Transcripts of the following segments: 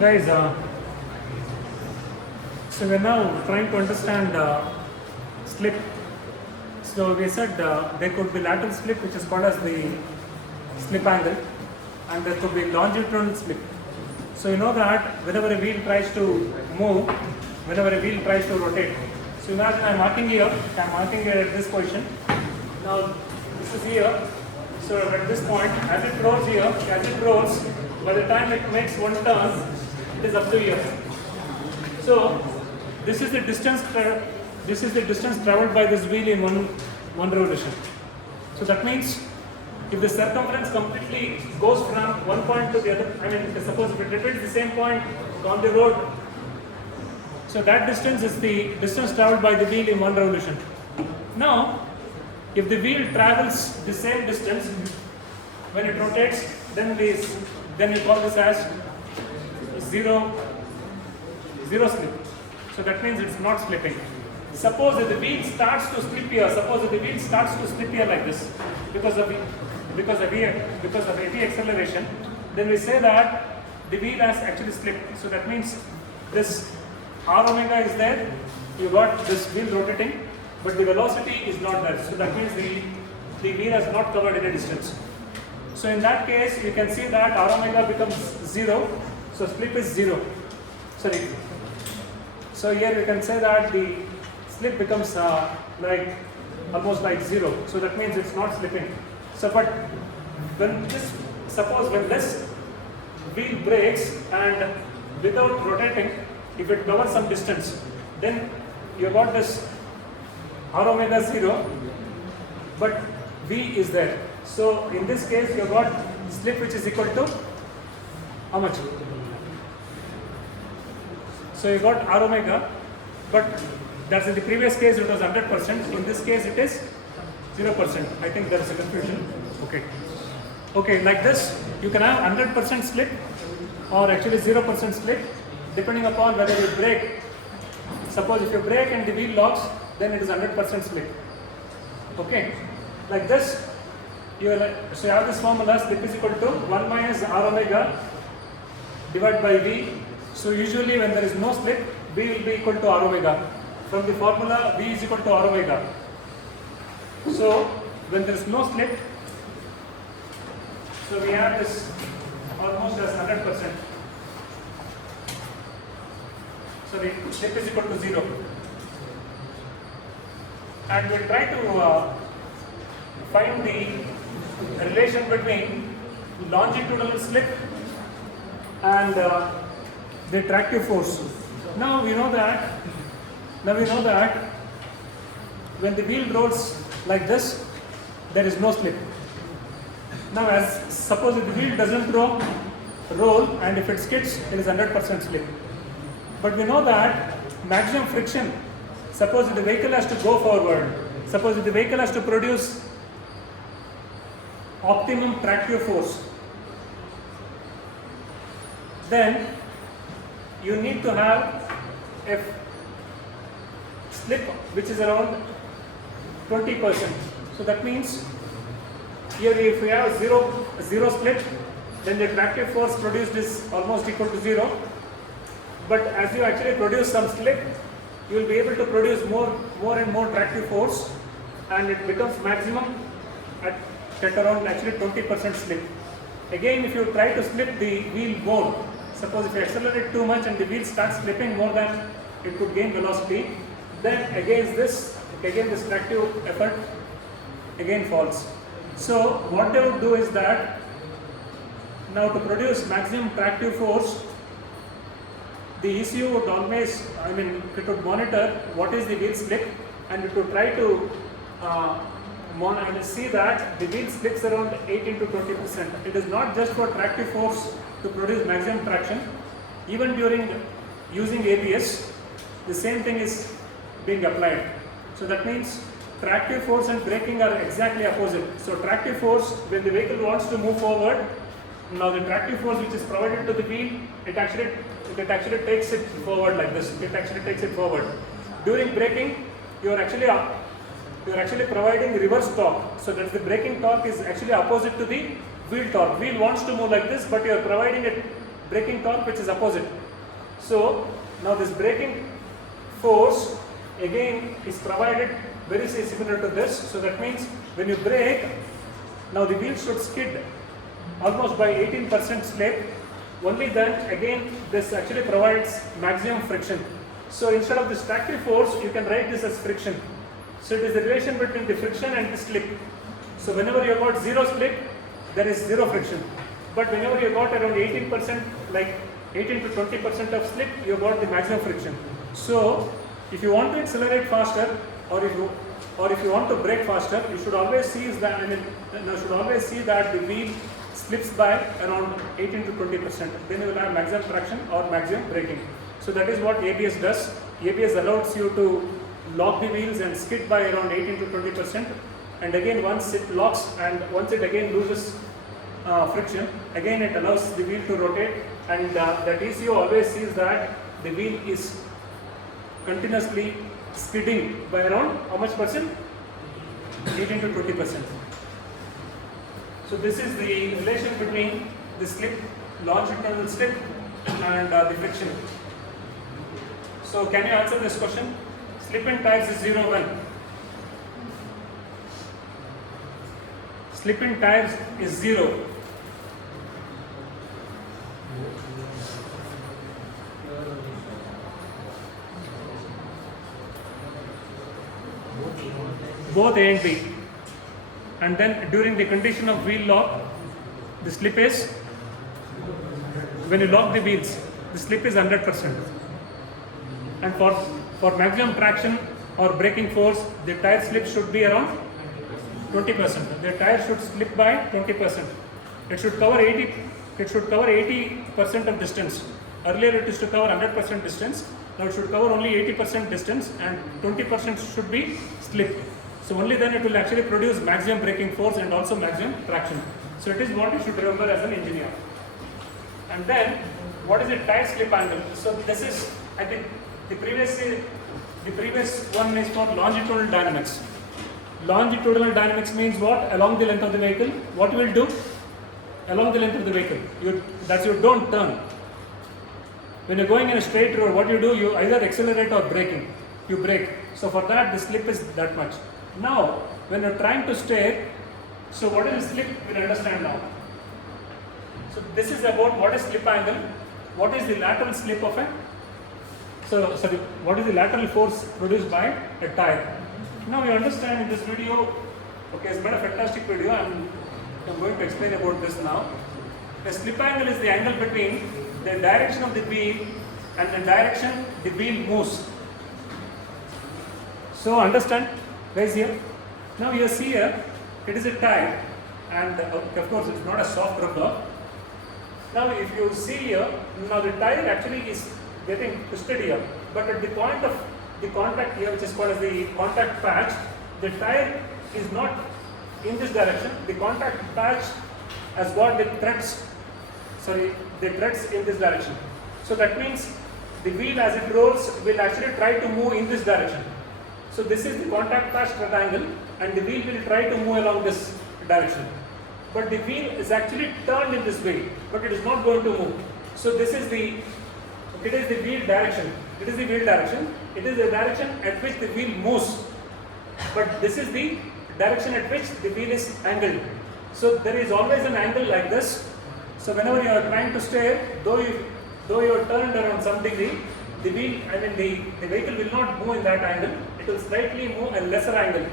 Guys, so we're now trying to understand slip. So we said there could be lateral slip, which is called as the slip angle, and there could be longitudinal slip. So you know that whenever a wheel tries to move, whenever a wheel tries to rotate. So imagine I'm marking here at this position. Now this is here. So at this point, as it rolls here, by the time it makes one turn, it is up to here. So this is the distance traveled by this wheel in one revolution. So that means if the circumference completely goes from one point to the other, suppose if it repeats the same point on the road, so that distance is the distance traveled by the wheel in one revolution. Now, if the wheel travels the same distance when it rotates, then we call this as zero slip. So that means it's not slipping. Suppose that the wheel starts to slip here. Like this because of heavy acceleration. Then we say that the wheel has actually slipped. So that means this r omega is there. You got this wheel rotating, but the velocity is not there. So that means the wheel has not covered any distance. So in that case, you can see that r omega becomes 0. So slip is 0. Sorry. So here you can say that the slip becomes almost like 0. So that means it's not slipping. So but when this wheel breaks and without rotating, if it covers some distance, then you got this r omega 0, but v is there. So in this case, you got slip which is equal to how much? So you got r omega, but that's in the previous case it was 100%. In this case it is 0%. I think there is a confusion. Okay, like this you can have 100% slip or actually 0% slip depending upon whether you brake. Suppose if you brake and the wheel locks, then it is 100% slip. Okay, like this you have this formula: slip is equal to 1 minus r omega divided by v. So usually when there is no slip, v will be equal to r omega. From the formula, v is equal to r omega. So when there is no slip, so we have this almost as 100%. So the slip is equal to 0. And we'll try to find the relation between longitudinal slip and the tractive force. Now we know that when the wheel rolls like this, there is no slip. Now suppose if the wheel doesn't roll and if it skids, it is 100% slip. But we know that maximum friction, suppose if the vehicle has to go forward, suppose if the vehicle has to produce optimum tractive force, then you need to have a slip which is around 20%. So that means here if we have zero slip, then the tractive force produced is almost equal to 0. But as you actually produce some slip, you will be able to produce more and more tractive force, and it becomes maximum at around actually 20% slip. Again, if you try to slip the wheel more, suppose if you accelerate too much and the wheel starts slipping more than it could gain velocity, then again this tractive effort again falls. So what they would do is that now to produce maximum tractive force, the ECU would always, it would monitor what is the wheel slip, and it would try to see that the wheel slips around 18 to 20%. It is not just for tractive force to produce maximum traction. Even during using ABS, the same thing is being applied. So that means tractive force and braking are exactly opposite. So tractive force, when the vehicle wants to move forward, now the tractive force which is provided to the wheel, it actually takes it forward like this. It actually takes it forward. During braking, you are actually providing reverse torque. So that the braking torque is actually opposite to the wheel torque. Wheel wants to move like this, but you are providing it braking torque which is opposite. So now this braking force again is provided very similar to this. So that means when you brake, now the wheel should skid almost by 18% slip. Only then again this actually provides maximum friction. So instead of this tractive force, you can write this as friction. So it is the relation between the friction and the slip. So whenever you got zero slip, there is zero friction. But whenever you got around 18%, like 18 to 20% of slip, you got the maximum friction. So if you want to accelerate faster, or if you want to brake faster, you should always see that the wheel slips by around 18 to 20%. Then you will have maximum traction or maximum braking. So that is what ABS does. ABS allows you to lock the wheels and skid by around 18 to 20%. And again, once it locks and once it again loses friction, again it allows the wheel to rotate. And the TCO always sees that the wheel is continuously skidding by around how much percent? 18 to 20%. So this is the relation between the slip, longitudinal slip, and the friction. So can you answer this question? Slip in tires is 0, 1. Slip in tires is 0. Both A and B. And then during the condition of wheel lock, the slip is, when you lock the wheels, the slip is 100%. And for maximum traction or braking force, the tire slip should be around 20%. The tire should slip by 20%. It should cover 80% of distance. Earlier it used to cover 100% distance. Now it should cover only 80% distance and 20% should be slip. So only then it will actually produce maximum braking force and also maximum traction. So it is what you should remember as an engineer. And then what is the tire slip angle? So this is, I think the previous one is for longitudinal dynamics. Longitudinal dynamics means what? Along the length of the vehicle. What you will do? Along the length of the vehicle. You don't turn. When you're going in a straight road, what you do? You either accelerate or braking. You brake. So for that, the slip is that much. Now, when you're trying to steer, so what is the slip? We'll understand now. So this is about what is slip angle, what is the lateral slip of what is the lateral force produced by a tire. Now you understand in this video, okay, it's been a fantastic video. I'm going to explain about this now. The slip angle is the angle between the direction of the wheel and the direction the wheel moves. So understand? Guys here. Now you see here, it is a tire, and of course it's not a soft rubber. Now if you see here, now the tire actually is getting twisted here, but at the point of the contact here, which is called as the contact patch, the tire is not in this direction. The contact patch has got the threads in this direction. So that means the wheel as it rolls will actually try to move in this direction. So this is the contact patch triangle, and the wheel will try to move along this direction. But the wheel is actually turned in this way, but it is not going to move. So it is the wheel direction. It is the wheel direction. It is the direction at which the wheel moves. But this is the direction at which the wheel is angled. So there is always an angle like this. So whenever you are trying to steer, though you are turned around some degree, the vehicle will not move in that angle. It will slightly move a lesser angle.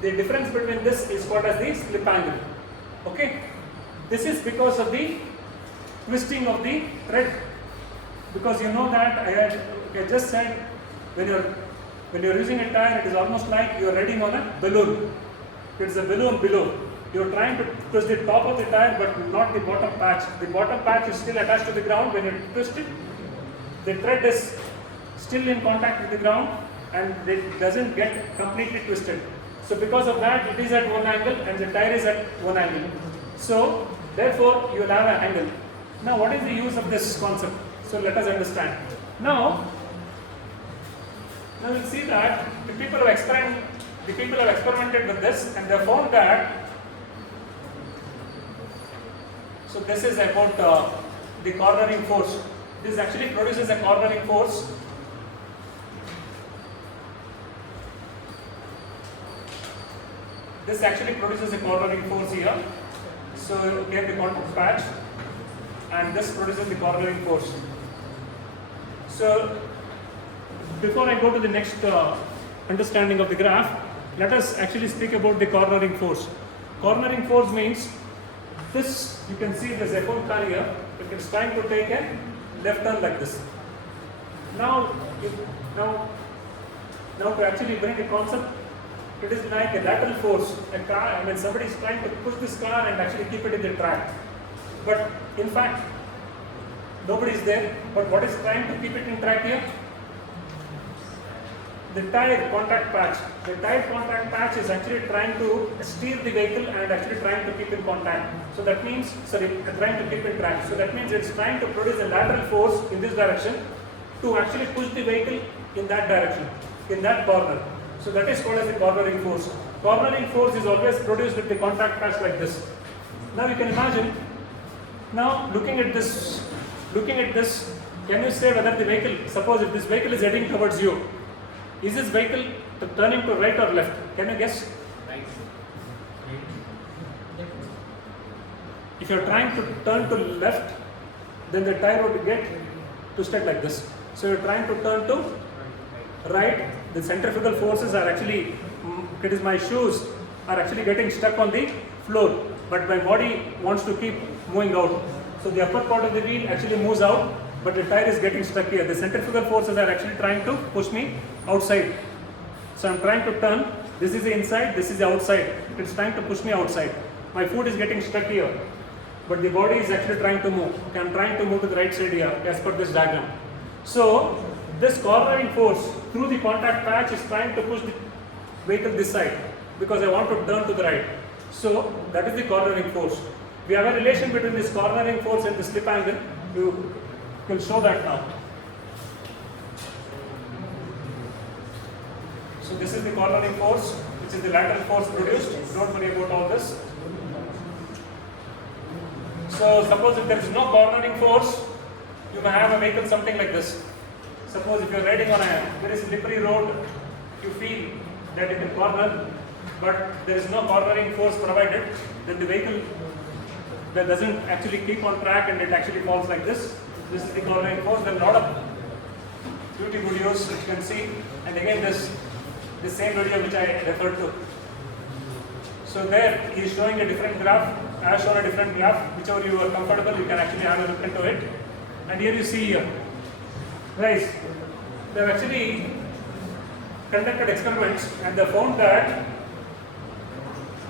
The difference between this is called as the slip angle. Okay, this is because of the twisting of the thread. Because you know that I just said when you're using a tire, it is almost like you are riding on a balloon. It's a balloon below. You are trying to twist the top of the tire, but not the bottom patch. The bottom patch is still attached to the ground. When you twist it, the thread is still in contact with the ground and it doesn't get completely twisted. So because of that, it is at one angle and the tire is at one angle. So therefore, you will have an angle. Now, what is the use of this concept? So let us understand. Now we'll see that the people have experimented with this, and they found that. So this is about the cornering force. This actually produces a cornering force. This actually produces a cornering force here. So we have the contact patch, and this produces the cornering force. So before I go to the next understanding of the graph, let us actually speak about the cornering force. Cornering force means this, you can see there's a F1 car here, it is trying to take a left turn like this. Now to actually bring a concept, it is like a lateral force. A car, somebody is trying to push this car and actually keep it in the track. But in fact, nobody is there. But what is trying to keep it in track here? The tire contact patch. The tire contact patch is actually trying to steer the vehicle and actually trying to keep in contact. So that means, trying to keep in track. So that means it's trying to produce a lateral force in this direction to actually push the vehicle in that direction, in that corner. So that is called as the cornering force. Cornering force is always produced with the contact patch like this. Now you can imagine, now looking at this, can you say whether the vehicle, suppose if this vehicle is heading towards you, is this vehicle turning to right or left? Can you guess? Right. If you are trying to turn to left, then the tire would get twisted like this. So you are trying to turn to right, the centrifugal forces are actually, it is my shoes are actually getting stuck on the floor, but my body wants to keep moving out. So the upper part of the wheel actually moves out, but the tire is getting stuck here. The centrifugal forces are actually trying to push me outside. So I'm trying to turn, this is the inside, this is the outside. It's trying to push me outside. My foot is getting stuck here, but the body is actually trying to move. Okay, I'm trying to move to the right side here as per this diagram. So this cornering force through the contact patch is trying to push the vehicle this side because I want to turn to the right. So that is the cornering force. We have a relation between this cornering force and the slip angle. You will show that now. So this is the cornering force, which is the lateral force produced. Don't worry about all this. So suppose if there is no cornering force, you may have a vehicle something like this. Suppose if you are riding on a very slippery road, you feel that you can corner, but there is no cornering force provided, then the vehicle that doesn't actually keep on track and it actually falls like this. This is the cornering force. There are a lot of beauty videos which you can see, and again this same video which I referred to. So there he is showing a different graph. I have shown a different graph. Whichever you are comfortable, you can actually have a look into it. And here you see, guys, they have actually conducted experiments and they found that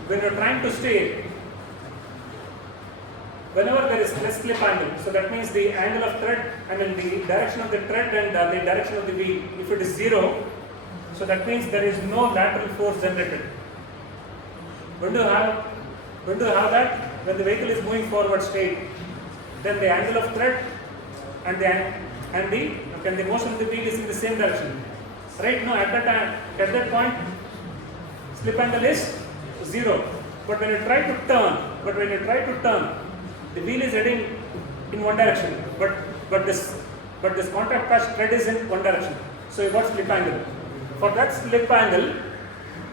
when you are trying to steer, whenever there is less slip angle, so that means the angle of thread, the direction of the thread and the direction of the wheel, if it is 0, so that means there is no lateral force generated. When do you have that? When the vehicle is moving forward straight, then the angle of thread and the motion of the wheel is in the same direction. Right now, at that point, slip angle is 0. But when you try to turn, the wheel is heading in one direction, but this contact patch thread is in one direction. So you got slip angle. For that slip angle,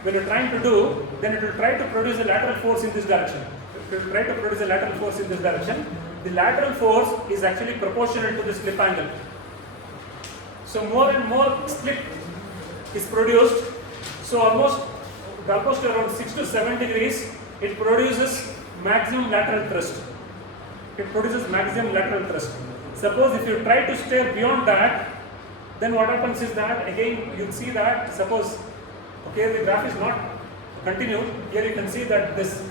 when you're trying to do, then it will try to produce a lateral force in this direction. It will try to produce a lateral force in this direction. The lateral force is actually proportional to the slip angle. So more and more slip is produced. So almost around 6 to 7 degrees, it produces maximum lateral thrust. Suppose if you try to steer beyond that, then what happens is that again you'll see that, suppose, okay, the graph is not continued. Here you can see that this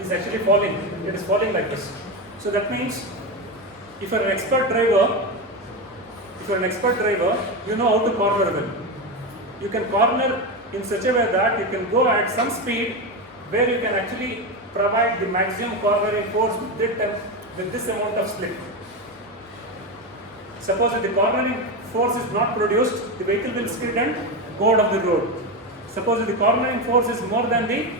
is actually falling. It is falling like this. So that means if you're an expert driver, you know how to corner well. You can corner in such a way that you can go at some speed where you can actually provide the maximum cornering force with this amount of slip. Suppose if the cornering force is not produced, the vehicle will skid and go out of the road. Suppose if the cornering force is more than the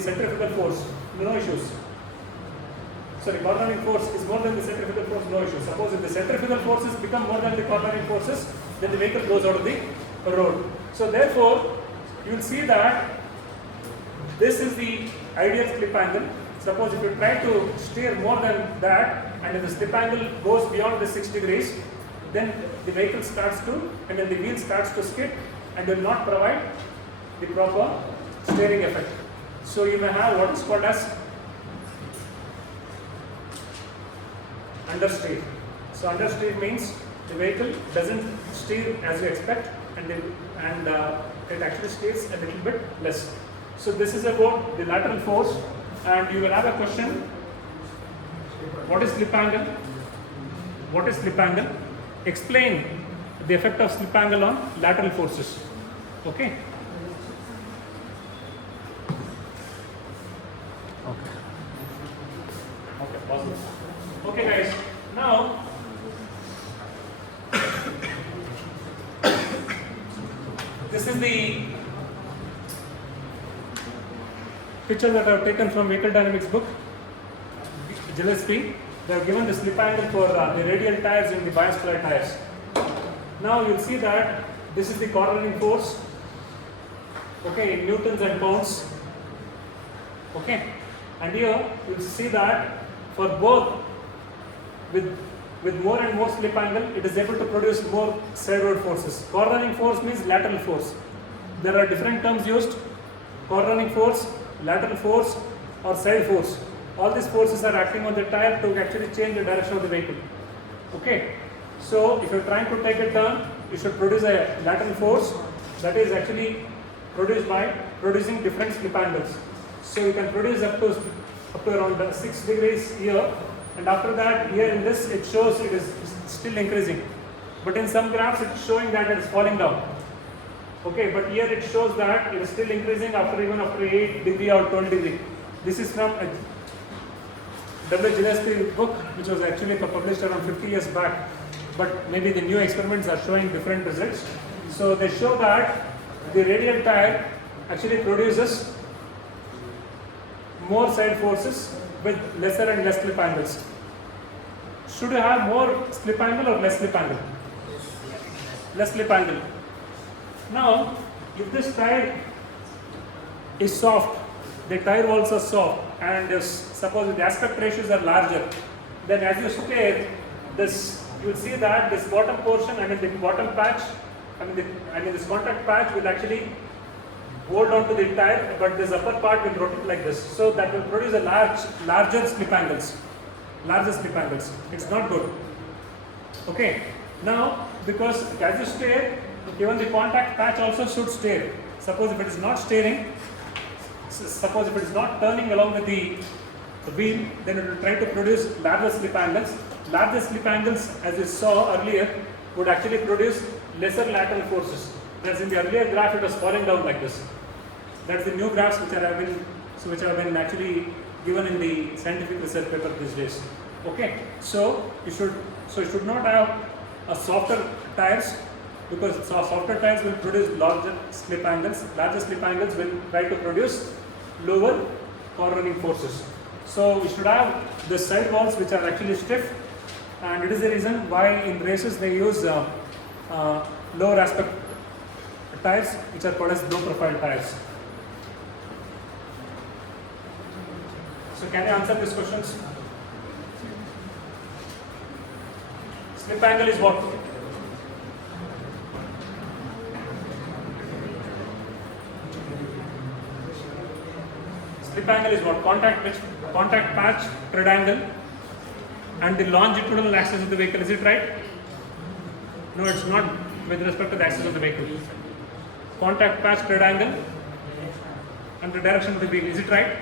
centrifugal force, no issues. sorry, cornering force is more than the centrifugal force, no issue. Suppose if the centrifugal forces become more than the cornering forces, then the vehicle goes out of the road. So therefore, you will see that this is the ideal slip angle. Suppose if you try to steer more than that, and if the slip angle goes beyond the 6 degrees, then the vehicle starts to, and then the wheel starts to skid and will not provide the proper steering effect. So you may have what is called as understeer. So understeer means the vehicle doesn't steer as you expect, and it actually steers a little bit less. So this is about the lateral force, and you will have a question: what is slip angle? What is slip angle? Explain the effect of slip angle on lateral forces. Okay. Okay, pause. Okay, guys. Now, this is the picture that I have taken from Vehicle Dynamics book, Gillespie. They have given the slip angle for the radial tires and the bias ply tires. Now you will see that this is the cornering force, okay, in newtons and pounds, okay, and here you will see that for both, with more and more slip angle, it is able to produce more sideward forces. Cornering force means lateral force. There are different terms used: cornering force, lateral force, or side force. All these forces are acting on the tire to actually change the direction of the vehicle. Okay, so if you are trying to take a turn, you should produce a lateral force that is actually produced by producing different slip angles. So you can produce up to around 6 degrees here, and after that here in this it shows it is still increasing, but in some graphs it is showing that it is falling down. Okay, but here it shows that it is still increasing even after 8 degree or 12 degree. This is from a W. Gillespie book, which was actually published around 50 years back, but maybe the new experiments are showing different results. So they show that the radial tire actually produces more side forces with lesser and less slip angles. Should you have more slip angle or less slip angle? Less slip angle. Now, if this tire is soft, the tire walls are soft, and suppose the aspect ratios are larger, then as you steer this, you will see that this bottom portion, the bottom patch, this contact patch will actually hold on to the tire, but this upper part will rotate like this. So that will produce a larger slip angles. Larger slip angles. It's not good. Okay. Now, because as you steer, even the contact patch also should steer. Suppose if it is not steering, suppose if it is not turning along with the wheel, then it will try to produce larger slip angles. Larger slip angles, as you saw earlier, would actually produce lesser lateral forces. Whereas in the earlier graph, it was falling down like this. That's the new graphs which have been actually given in the scientific research paper these days. Okay, so you should not have a softer tires, because softer tires will produce larger slip angles. Larger slip angles will try to produce lower cornering forces. So we should have the side walls which are actually stiff, and it is the reason why in races they use lower aspect tires, which are called as low profile tires. So can you answer these questions? Slip angle is what? Slip angle is what? Contact patch, tread angle, and the longitudinal axis of the vehicle. Is it right? No, it's not with respect to the axis of the vehicle. Contact patch, tread angle, and the direction of the wheel. Is it right?